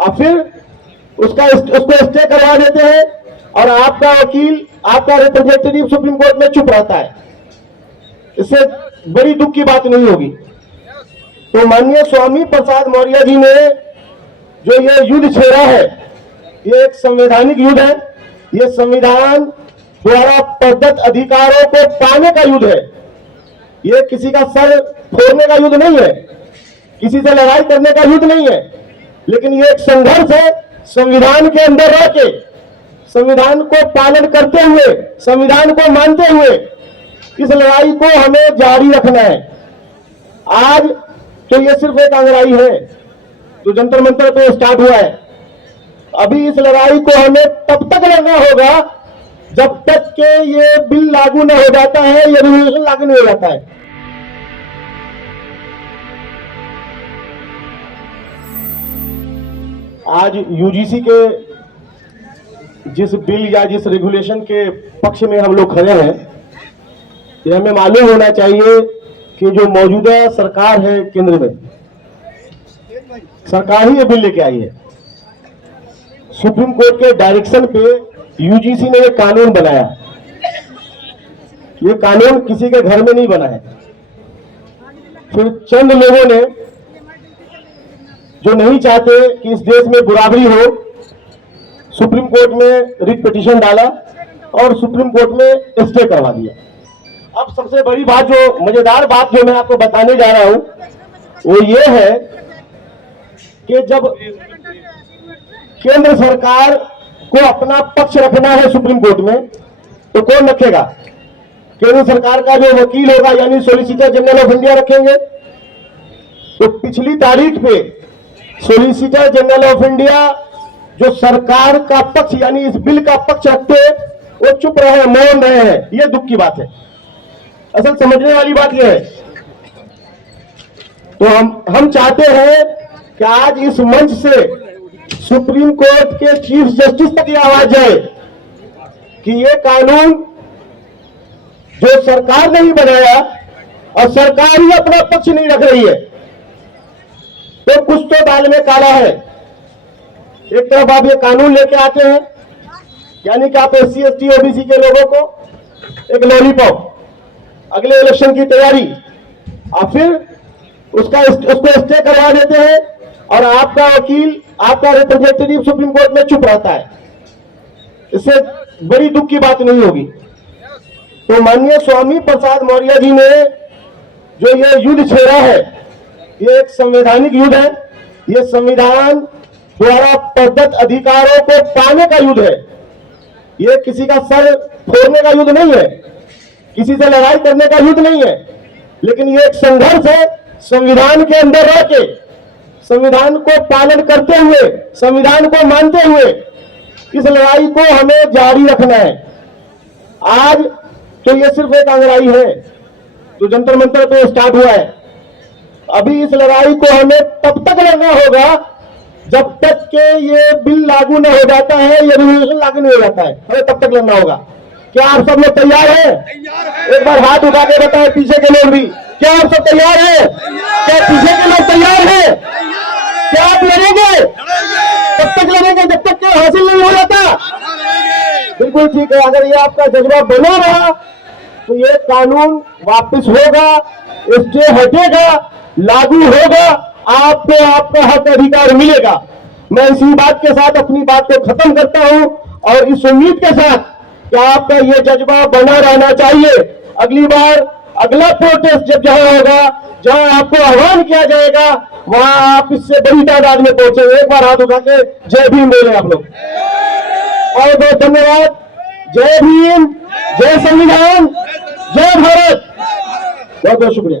और फिर उसको स्टे करवा देते हैं और आपका वकील, आपका रिप्रेजेंटेटिव सुप्रीम कोर्ट में चुप रहता है। इससे बड़ी दुख की बात नहीं होगी। तो माननीय स्वामी प्रसाद मौर्य जी ने जो ये युद्ध छेड़ा है, ये एक संवैधानिक युद्ध है। ये संविधान द्वारा प्रदत्त अधिकारों को पाने का युद्ध है। ये किसी का सर फोड़ने का युद्ध नहीं है, किसी से लड़ाई करने का युद्ध नहीं है, लेकिन ये एक संघर्ष है। संविधान के अंदर रह के, संविधान को पालन करते हुए, संविधान को मानते हुए इस लड़ाई को हमें जारी रखना है। आज तो ये सिर्फ एक अंगड़ाई है जो जंतर मंतर पे स्टार्ट हुआ है। अभी इस लड़ाई को हमें तब तक लड़ना होगा जब तक के ये बिल लागू न हो जाता है, ये रेगुलेशन लागू नहीं हो जाता है। आज यूजीसी के जिस बिल या जिस रेगुलेशन के पक्ष में हम लोग खड़े हैं, ये हमें मालूम होना चाहिए कि जो मौजूदा सरकार है केंद्र में, सरकार ही ये बिल लेके आई है। सुप्रीम कोर्ट के डायरेक्शन पे यूजीसी ने ये कानून बनाया। ये कानून किसी के घर में नहीं बना है। फिर चंद लोगों ने जो नहीं चाहते कि इस देश में बराबरी हो, सुप्रीम कोर्ट में रिट पिटीशन डाला और सुप्रीम कोर्ट में स्टे करवा दिया। अब सबसे बड़ी बात, जो मजेदार बात जो मैं आपको बताने जा रहा हूं, वो ये है कि जब केंद्र सरकार को अपना पक्ष रखना है सुप्रीम कोर्ट में, तो कौन रखेगा? केंद्र सरकार का जो वकील होगा, यानी सॉलिसिटर जनरल ऑफ इंडिया रखेंगे। तो पिछली तारीख पे सॉलिसिटर जनरल ऑफ इंडिया जो सरकार का पक्ष यानी इस बिल का पक्ष रखते हैं, वो चुप रहे, मौन रहे हैं। ये दुख की बात है। असल समझने वाली बात यह है। तो हम चाहते हैं कि आज इस मंच से सुप्रीम कोर्ट के चीफ जस्टिस तक ये आवाज जाए कि ये कानून जो सरकार ने ही बनाया और सरकार ही अपना पक्ष नहीं रख रही है, तो कुछ तो दाल में काला है। एक तरफ आप ये कानून लेके आते हैं, यानी कि आप SC ST OBC के लोगों को एक लॉलीपॉप, अगले इलेक्शन की तैयारी, और फिर उसको स्टे करवा देते हैं और आपका वकील, आपका रिप्रेजेंटेटिव सुप्रीम कोर्ट में चुप रहता है। इससे बड़ी दुख की बात नहीं होगी। तो माननीय स्वामी प्रसाद मौर्य जी ने जो ये युद्ध छेड़ा है, ये एक संवैधानिक युद्ध है। ये संविधान द्वारा प्रदत्त अधिकारों को पाने का युद्ध है। ये किसी का सर फोड़ने का युद्ध नहीं है, किसी से लड़ाई करने का युद्ध नहीं है, लेकिन ये एक संघर्ष है। संविधान के अंदर रह के, संविधान को पालन करते हुए, संविधान को मानते हुए इस लड़ाई को हमें जारी रखना है। आज तो ये सिर्फ एक अंगड़ाई है जो जंतर मंतर पे स्टार्ट हुआ है। अभी इस लड़ाई को हमें तब तक लड़ना होगा जब तक के ये बिल लागू न हो जाता है, ये रेगुलेशन लागू नहीं हो जाता है, हमें तब तक लड़ना होगा। क्या आप सब लोग तैयार हैं? एक बार हाथ उठा के बताएं, पीछे के लोग भी। क्या आप सब तैयार हैं? क्या पीछे के लोग तैयार हैं? क्या आप लड़ेंगे? तब तक लड़ेंगे जब तक के हासिल नहीं हो जाता। बिल्कुल ठीक है। अगर ये आपका जज्बा बना रहा तो ये कानून वापस होगा, स्टे हटेगा, लागू होगा, आपको आपका हक अधिकार मिलेगा। मैं इसी बात के साथ अपनी बात को खत्म करता हूं और इस उम्मीद के साथ कि आपका ये जज्बा बना रहना चाहिए। अगली बार अगला प्रोटेस्ट जब जहां होगा, जहां आपको आह्वान किया जाएगा, वहां आप इससे बड़ी तादाद में पहुंचे। एक बार हाथ उठा के जय भीम बोले आप लोग। और बहुत धन्यवाद। जय भीम, जय संविधान, जय भारत। बहुत बहुत शुक्रिया।